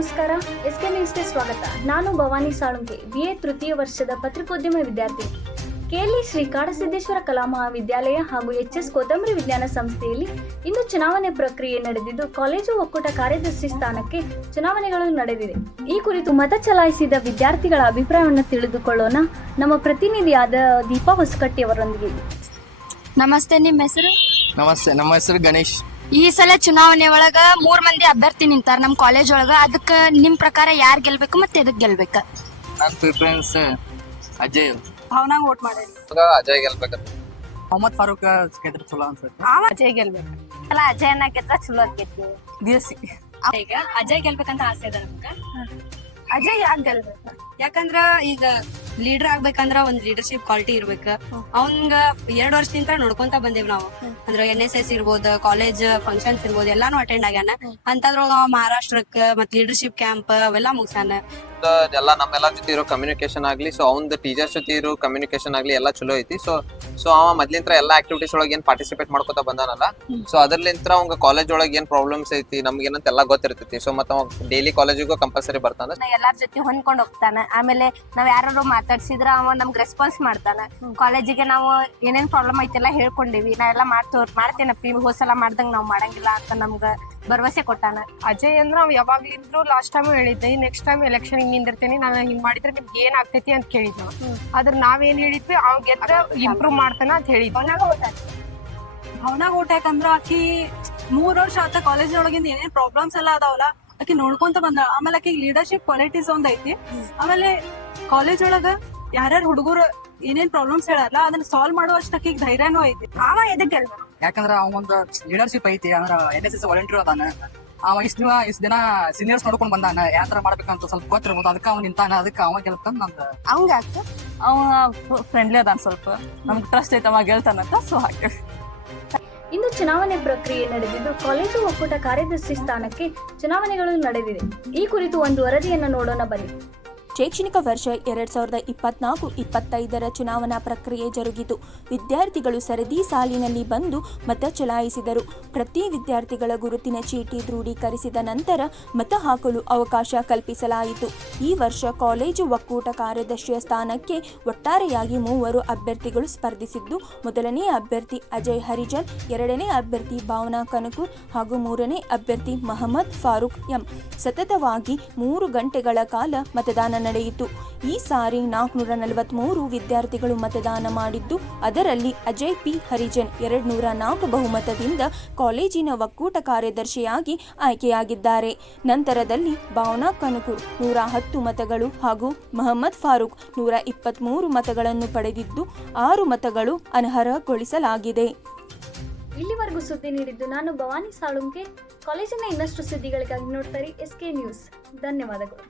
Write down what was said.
ನಮಸ್ಕಾರ. ಎಸ್ಕೆ ನ್ಯೂಸ್ಗೆ ಸ್ವಾಗತ. ನಾನು ಭವಾನಿ ಸಾಳುಂಕೆ, BA ತೃತೀಯ ವರ್ಷದ ಪತ್ರಿಕೋದ್ಯಮ ವಿದ್ಯಾರ್ಥಿ. KLE ಶ್ರೀ ಕಾಡಸಿದ್ದೇಶ್ವರ ಕಲಾ ಮಹಾವಿದ್ಯಾಲಯ ಹಾಗೂ HS ಕೊತ್ತಂಬರಿ ವಿಜ್ಞಾನ ಸಂಸ್ಥೆಯಲ್ಲಿ ಇಂದು ಚುನಾವಣೆ ಪ್ರಕ್ರಿಯೆ ನಡೆದಿದ್ದು, ಕಾಲೇಜು ಒಕ್ಕೂಟ ಕಾರ್ಯದರ್ಶಿ ಸ್ಥಾನಕ್ಕೆ ಚುನಾವಣೆಗಳು ನಡೆದಿದೆ. ಈ ಕುರಿತು ಮತ ಚಲಾಯಿಸಿದ ವಿದ್ಯಾರ್ಥಿಗಳ ಅಭಿಪ್ರಾಯವನ್ನು ತಿಳಿದುಕೊಳ್ಳೋಣ ನಮ್ಮ ಪ್ರತಿನಿಧಿಯಾದ ದೀಪಾ ಹೊಸಕಟ್ಟಿ ಅವರೊಂದಿಗೆ. ನಮಸ್ತೆ, ನಿಮ್ಮ ಹೆಸರು? ನಮಸ್ತೆ, ನಮ್ಮ ಹೆಸರು ಗಣೇಶ್. ಈ ಸಲ ಚುನಾವಣೆ ಒಳಗ 3 ಮಂದಿ ಅಭ್ಯರ್ಥಿ ನಿಂತಾರ ನಮ್ಮ ಕಾಲೇಜ್ ಒಳಗ. ಅದಕ್ಕೆ ನಿಮ್ ಪ್ರಕಾರ ಯಾರು ಗೆಲ್ಬೇಕು ಮತ್ತೆ ಎದಕ್ ಗೆಲ್ಬೇಕ? ನನ್ನ ಪ್ರಿಫರೆನ್ಸ್ ಅಜಯ್. ಭಾವನಾಗ ವೋಟ್ ಮಾಡಿ. ಅಜಯ್ ಗೆಲ್ಬೇಕಂತ. ಮೊಹಮ್ಮದ್ ಫಾರೂಕ್ ಗೆದ್ರೆ ಚಲೋ ಅನ್ಸುತ್ತೆ. ಅಜಯ್ ಗೆಲ್ಬೇಕು. ಅಲ್ಲ, ಅಜಯ್ ಅನ್ನ ಗೆದ್ರ ಚಲೋ ಆಕೈತಿ. BSc. ಈಗ ಅಜಯ್ ಗೆಲ್ಬೇಕಂತ ಆಸೆ ಅದ ನಮ್ಗ. ಅಜಯ್ ಯಾಕೆ ಗೆಲ್ಬೇಕು? ಯಾಕಂದ್ರ ಈಗ ಲೀಡರ್ ಆಗ್ಬೇಕಂದ್ರ ಒಂದ್ ಲೀಡರ್ಶಿಪ್ ಕ್ವಾಲಿಟಿ ಇರ್ಬೇಕ. ಅವಂಗ 2 ವರ್ಷದಿಂದ ನೋಡ್ಕೊಂತ ಬಂದೇವ್ ನಾವು. ಅಂದ್ರ NSS ಇರ್ಬೋದು, ಕಾಲೇಜ್ ಫಂಕ್ಷನ್ಸ್ ಇರ್ಬೋದು, ಎಲ್ಲಾನು ಅಟೆಂಡ್ ಆಗ್ಯಾನ. ಅಂತದ್ರೊಳಗ ಮಹಾರಾಷ್ಟ್ರಕ್ಕ ಮತ್ ಲೀಡರ್ಶಿಪ್ ಕ್ಯಾಂಪ್ ಅವೆಲ್ಲಾ ಮುಗ್ಸಾನ. ಎಲ್ಲ ನಮ್ಮೆಲ್ಲ ಜೊತೆ ಇರೋ ಕಮ್ಯುನಿಕೇಶನ್ ಆಗ್ಲಿ, ಸೊ ಅವ್ನ ಟೀಚರ್ಸ್ ಜೊತೆ ಇರೋ ಕಮ್ಯುನಿಕೇಶನ್ ಆಗ್ಲಿ ಎಲ್ಲ ಚಲೋ ಐತಿ. ಸೊ ಅವ ಮೊದ್ಲಿಂತ್ರ ಎಲ್ಲಾ ಆಕ್ಟಿವಿಟೀಸ್ ಒಳಗೆ ಏನ್ ಪಾರ್ಟಿಸಿಪೇಟ್ ಮಾಡ್ಕೊತ ಬಂದಾನಲ್ಲ, ಸೊ ಅದ್ರಲಿಂತ್ರ ಅವಂಗ ಕಾಲೇಜ್ ಒಳಗೆ ಏನ್ ಪ್ರಾಬ್ಲಮ್ಸ್ ಐತಿ ನಮ್ಗೆ ಏನಂತ ಎಲ್ಲಾ ಗೊತ್ತಿರ್ತೈತಿ. ಸೊ ಮತ್ತ ಅವ ಡೈಲಿ ಕಾಲೇಜಿಗೂ ಕಂಪಲ್ಸರಿ ಬರ್ತಾನ. ಎಲ್ಲಾರ ಜೊತೆ ಹೊಂದ್ಕೊಂಡ್ ಹೋಗ್ತಾನ. ಆಮೇಲೆ ನಾವ್ ಯಾರು ಮಾತಾಡ್ಸಿದ್ರ ಅವ ನಮ್ಗೆ ರೆಸ್ಪಾನ್ಸ್ ಮಾಡ್ತಾನ. ಕಾಲೇಜಿಗೆ ನಾವು ಏನೇನ್ ಪ್ರಾಬ್ಲಮ್ ಐತೆಲ್ಲ ಹೇಳ್ಕೊಂಡಿವಿ, ನಾವೆಲ್ಲ ಮಾಡ್ತೇನಪ್ಪಿ, ಹೋದ್ಸಲ ಮಾಡ್ದಂಗ ನಾವ್ ಮಾಡಂಗಿಲ್ಲ ಅಂತ ನಮ್ಗ ಭರವಸೆ ಕೊಟ್ಟಾನ. ಅಜಯ್ ಅಂದ್ರ ಅವ್ ಯಾವಾಗ್ಲಿದ್ರು ಲಾಸ್ಟ್ ಟೈಮ್ ಹೇಳಿದ್ದೆ, ನೆಕ್ಸ್ಟ್ ಟೈಮ್ ಎಲೆಕ್ಷನ್ ನಿಂದಿರ್ತೇನೆ, ನಾನು ಹಿಂಗ್ ಮಾಡಿದ್ರೆ ನಿಮ್ಗೆ ಏನ್ ಆಗ್ತೈತಿ ಅಂತ ಕೇಳಿದ್ವಿ. ಆದ್ರ ನಾವೇನ್ ಹೇಳಿದ್ವಿ, ಅವ್ ಗೆದ್ರ ಇಂಪ್ರೂವ್ ಮಾಡ್ತಾನ ಅಂತ ಹೇಳಿದ್ವಿ. ಅವನಾಗ ಊಟ ಯಾಕಂದ್ರ ಆಕಿ 3 ವರ್ಷ ಆತ ಕಾಲೇಜ್ ಒಳಗಿಂದ ಏನೇನ್ ಪ್ರಾಬ್ಲಮ್ಸ್ ಎಲ್ಲ ಅದಾವಲ್ಲ ಆಕಿ ನೋಡ್ಕೊಂತ ಬಂದ. ಆಮೇಲೆ ಆಕಿ ಲೀಡರ್ಶಿಪ್ ಕ್ವಾಲಿಟೀಸ್ ಒಂದ್ ಐತಿ. ಆಮೇಲೆ ಕಾಲೇಜ್ ಒಳಗ ಯಾರ್ಯಾರು ಹುಡುಗರು ಏನೇನ್ ಪ್ರಾಬ್ಲಮ್ಸ್ ಹೇಳಲ್ಲ ಅದನ್ನ ಸಾಲ್ವ್ ಮಾಡುವಷ್ಟು ಆಕಿಗ್ ಧೈರ್ಯನೂ ಐತಿ. ಅವ ಎದಕ್ ಗೆಲ್ಬೇಕು? ಯಾಕಂದ್ರ ಅವ ಒಂದು ಲೀಡರ್ಶಿಪ್ ಐತಿ. ಅಂದ್ರ NSS ವಾಲಂಟಿಯರ್ ಅದಾನ. ಅವ ಇಷ್ಟ ದಿನ ಸೀನಿಯರ್ಸ್ ನೋಡ್ಕೊಂಡ್ ಬಂದಾನ, ಯಾವ ತರ ಮಾಡ್ಬೇಕಂತ ಸ್ವಲ್ಪ ಗೊತ್ತಿರ್ಬೋದು. ಅದಕ್ಕ ಅವ ನಿಂತಾನ, ಅದಕ್ಕ ಅವ ಗೆಲ್ತಾನ. ನಂದ ಅವಂಗ ಅವ ಫ್ರೆಂಡ್ಲಿ ಅದಾನ, ಸ್ವಲ್ಪ ನಮ್ಗೆ ಟ್ರಸ್ಟ್ ಐತೆ ಅವ ಗೆಲ್ತಾನಂತ. ಸೊ ಹಾಗೆ ಇಂದು ಚುನಾವಣೆ ಪ್ರಕ್ರಿಯೆ ನಡೆದಿದ್ದು, ಕಾಲೇಜು ಒಕ್ಕೂಟ ಕಾರ್ಯದರ್ಶಿ ಸ್ಥಾನಕ್ಕೆ ಚುನಾವಣೆಗಳು ನಡೆದಿದೆ. ಈ ಕುರಿತು ಒಂದು ವರದಿಯನ್ನು ನೋಡೋಣ ಬನ್ನಿ. ಶೈಕ್ಷಣಿಕ ವರ್ಷ 2024-25ರ ಚುನಾವಣಾ ಪ್ರಕ್ರಿಯೆ ಜರುಗಿತು. ವಿದ್ಯಾರ್ಥಿಗಳು ಸರದಿ ಸಾಲಿನಲ್ಲಿ ಬಂದು ಮತ ಚಲಾಯಿಸಿದರು. ಪ್ರತಿ ವಿದ್ಯಾರ್ಥಿಗಳ ಗುರುತಿನ ಚೀಟಿ ದೃಢೀಕರಿಸಿದ ನಂತರ ಮತ ಹಾಕಲು ಅವಕಾಶ ಕಲ್ಪಿಸಲಾಯಿತು. ಈ ವರ್ಷ ಕಾಲೇಜು ಒಕ್ಕೂಟ ಕಾರ್ಯದರ್ಶಿಯ ಸ್ಥಾನಕ್ಕೆ ಒಟ್ಟಾರೆಯಾಗಿ 3 ಅಭ್ಯರ್ಥಿಗಳು ಸ್ಪರ್ಧಿಸಿದ್ದು, ಮೊದಲನೇ ಅಭ್ಯರ್ಥಿ ಅಜಯ್ ಹರಿಜನ್, ಎರಡನೇ ಅಭ್ಯರ್ಥಿ ಭಾವನಾ ಕನಕೂರ್ ಹಾಗೂ ಮೂರನೇ ಅಭ್ಯರ್ಥಿ ಮೊಹಮ್ಮದ್ ಫಾರೂಕ್ ಎಂ. ಸತತವಾಗಿ 3 ಗಂಟೆಗಳ ಕಾಲ ಮತದಾನ ನಡೆಯಿತು. ಈ ಸಾರಿ 443 ವಿದ್ಯಾರ್ಥಿಗಳು ಮತದಾನ ಮಾಡಿದ್ದು, ಅದರಲ್ಲಿ ಅಜಯ್ ಪಿ ಹರಿಜನ್ 204 ಬಹುಮತದಿಂದ ಕಾಲೇಜಿನ ಒಕ್ಕೂಟ ಕಾರ್ಯದರ್ಶಿಯಾಗಿ ಆಯ್ಕೆಯಾಗಿದ್ದಾರೆ. ನಂತರದಲ್ಲಿ ಭಾವನಾ ಕನಕೂರ್ 110 ಮತಗಳು ಹಾಗೂ ಮೊಹಮ್ಮದ್ ಫಾರೂಕ್ 123 ಮತಗಳನ್ನು ಪಡೆದಿದ್ದು, 6 ಮತಗಳು ಅನರ್ಹಗೊಳಿಸಲಾಗಿದೆ. ಇಲ್ಲಿವರೆಗೂ ಸುದ್ದಿ ನೀಡಿದ್ದು ನಾನು ಭವಾನಿ ಸಾಳುಂಕೆ. ಕಾಲೇಜಿನ ಇನ್ನಷ್ಟು ಸುದ್ದಿಗಳಿಗಾಗಿ ನೋಡ್ತಾರೆ SK ನ್ಯೂಸ್. ಧನ್ಯವಾದಗಳು.